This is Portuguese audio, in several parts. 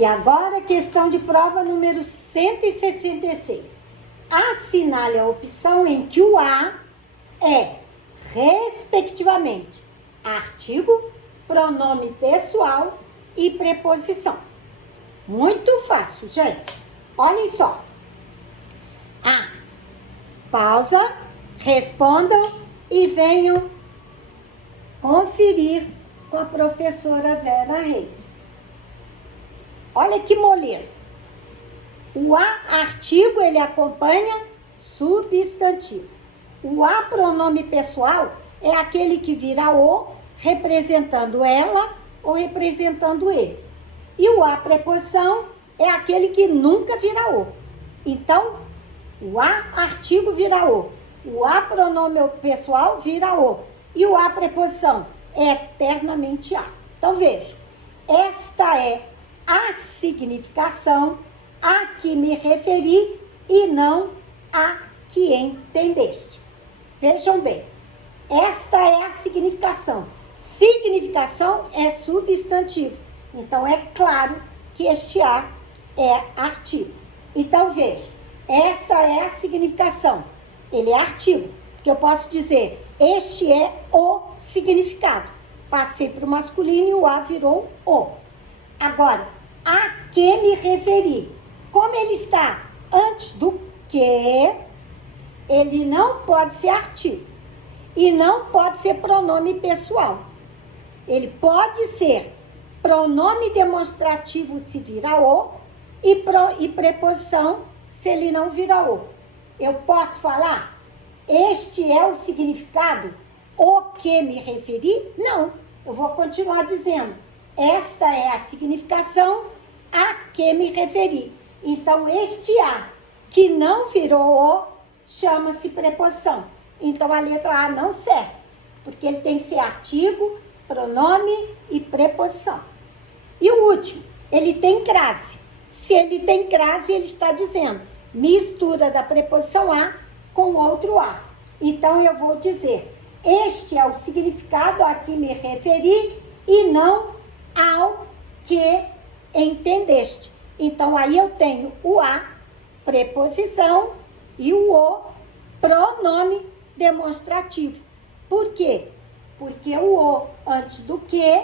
E agora, questão de prova número 166. Assinale a opção em que o A é, respectivamente, artigo, pronome pessoal e preposição. Muito fácil, gente. Olhem só. A. Pausa, respondam e venham conferir com a professora Vera Reis. Olha que moleza. O A, artigo, ele acompanha substantivo. O A, pronome pessoal, é aquele que vira o, representando ela ou representando ele. E o A, preposição, é aquele que nunca vira o. Então, o A, artigo, vira o. O A, pronome pessoal, vira o. E o A, preposição, é eternamente A. Então, veja. Esta é a significação a que me referi e não a que entendeste. Vejam bem. Esta é a significação. Significação é substantivo. Então, é claro que este A é artigo. Então, veja. Esta é a significação. Ele é artigo. Que eu posso dizer, este é o significado. Passei para o masculino e o A virou o. Agora, a que me referi? Como ele está antes do que, ele não pode ser artigo. E não pode ser pronome pessoal. Ele pode ser pronome demonstrativo se vira o e preposição se ele não vira o. Eu posso falar, este é o significado, o que me referi? Não, eu vou continuar dizendo, esta é a significação a que me referi. Então, este A que não virou o, chama-se preposição. Então, a letra A não serve, porque ele tem que ser artigo, pronome e preposição. E o último, ele tem crase. Se ele tem crase, ele está dizendo mistura da preposição A com outro A. Então, eu vou dizer, este é o significado a que me referi e não ao que entendeste. Então, aí eu tenho o A, preposição, e o pronome demonstrativo. Por quê? Porque o antes do que,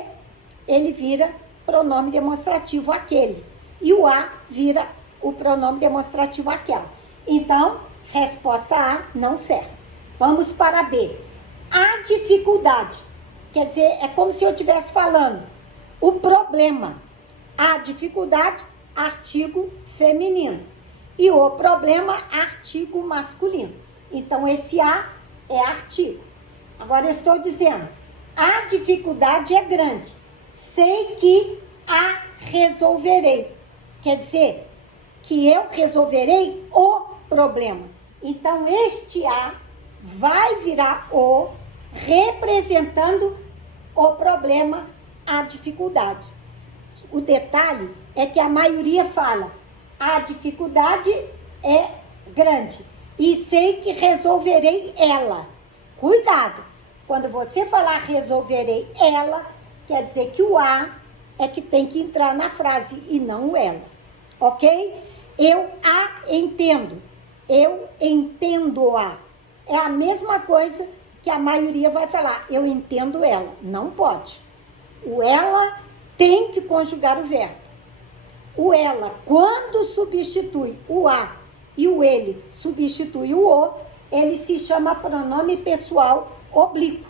ele vira pronome demonstrativo aquele. E o A vira o pronome demonstrativo aquela. Então, resposta A não serve. Vamos para B. A dificuldade. Quer dizer, é como se eu estivesse falando. O problema. A dificuldade, artigo feminino. E o problema, artigo masculino. Então, esse A é artigo. Agora, eu estou dizendo, a dificuldade é grande. Sei que a resolverei. Quer dizer, que eu resolverei o problema. Então, este A vai virar o, representando o problema, a dificuldade. O detalhe é que a maioria fala, a dificuldade é grande e sei que resolverei ela. Cuidado, quando você falar resolverei ela, quer dizer que o A é que tem que entrar na frase e não o ela, ok? Eu a entendo, eu entendo a. É a mesma coisa que a maioria vai falar, eu entendo ela. Não pode. O ela tem que conjugar o verbo. O ela, quando substitui o a e o ele substitui o, ele se chama pronome pessoal oblíquo,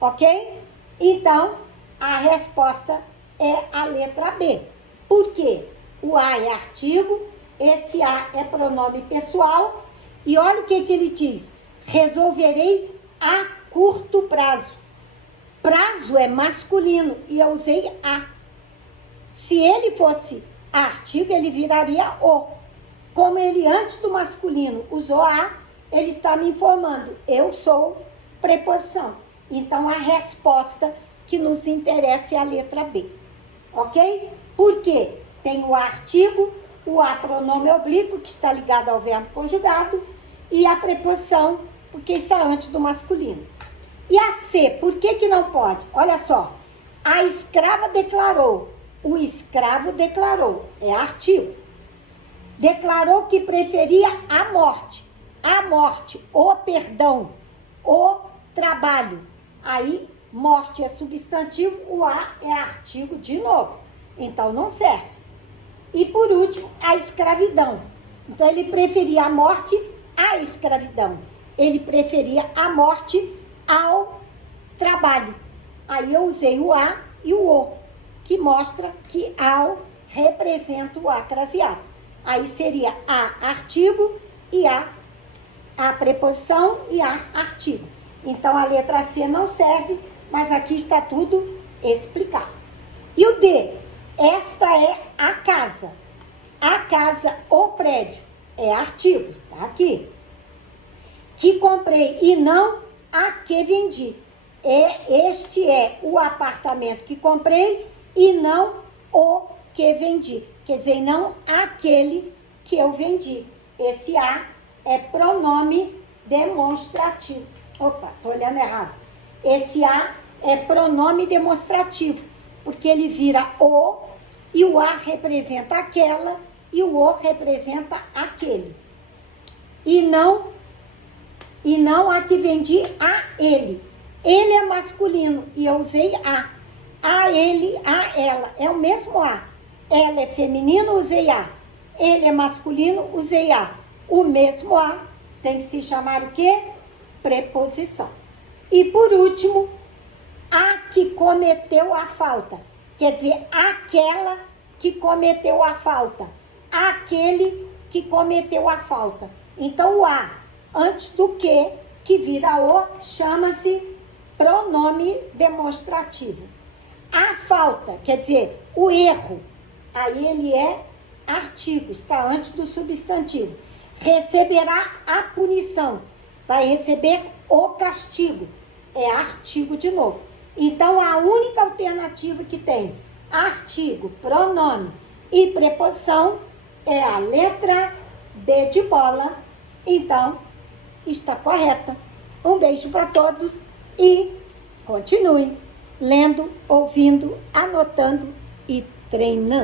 ok? Então, a resposta é a letra B. Por quê? O a é artigo, esse a é pronome pessoal, e olha o que ele diz, resolverei a curto prazo. Prazo é masculino, e eu usei a. Se ele fosse artigo, ele viraria o. Como ele antes do masculino usou a, ele está me informando, eu sou preposição. Então, a resposta que nos interessa é a letra B. Ok? Por quê? Tem o artigo, o a pronome oblíquo, que está ligado ao verbo conjugado, e a preposição, porque está antes do masculino. E a C, por que que não pode? Olha só, a escrava declarou, O escravo declarou, é artigo. Declarou que preferia a morte, o perdão, o trabalho. Aí, morte é substantivo, o a é artigo de novo. Então, não serve. E, por último, a escravidão. Então, ele preferia a morte à escravidão. Ele preferia a morte ao trabalho. Aí, eu usei o a e o, que mostra que ao representa o acraseado. Aí, seria a artigo e a preposição e a artigo. Então, a letra C não serve, mas aqui está tudo explicado. E o D? Esta é a casa. A casa, o prédio, é artigo, tá aqui. Que comprei e não a que vendi. Este é o apartamento que comprei e não o que vendi. Quer dizer, não aquele que eu vendi. Esse a é pronome demonstrativo. Opa, tô olhando errado. Esse a é pronome demonstrativo, porque ele vira o, e o a representa aquela, e o representa aquele. E não a que vendi a ele. Ele é masculino, e eu usei a. A ele, a ela. É o mesmo a. Ela é feminino, usei a. Ele é masculino, usei a. O mesmo a tem que se chamar o quê? Preposição. E por último, a que cometeu a falta. Quer dizer, aquela que cometeu a falta. Aquele que cometeu a falta. Então, o a, antes do que vira o, chama-se pronome demonstrativo. A falta, quer dizer, o erro, aí ele é artigo, está antes do substantivo. Receberá a punição, vai receber o castigo, é artigo de novo. Então, a única alternativa que tem artigo, pronome e preposição é a letra D de bola. Então, está correta. Um beijo para todos e continue lendo, ouvindo, anotando e treinando.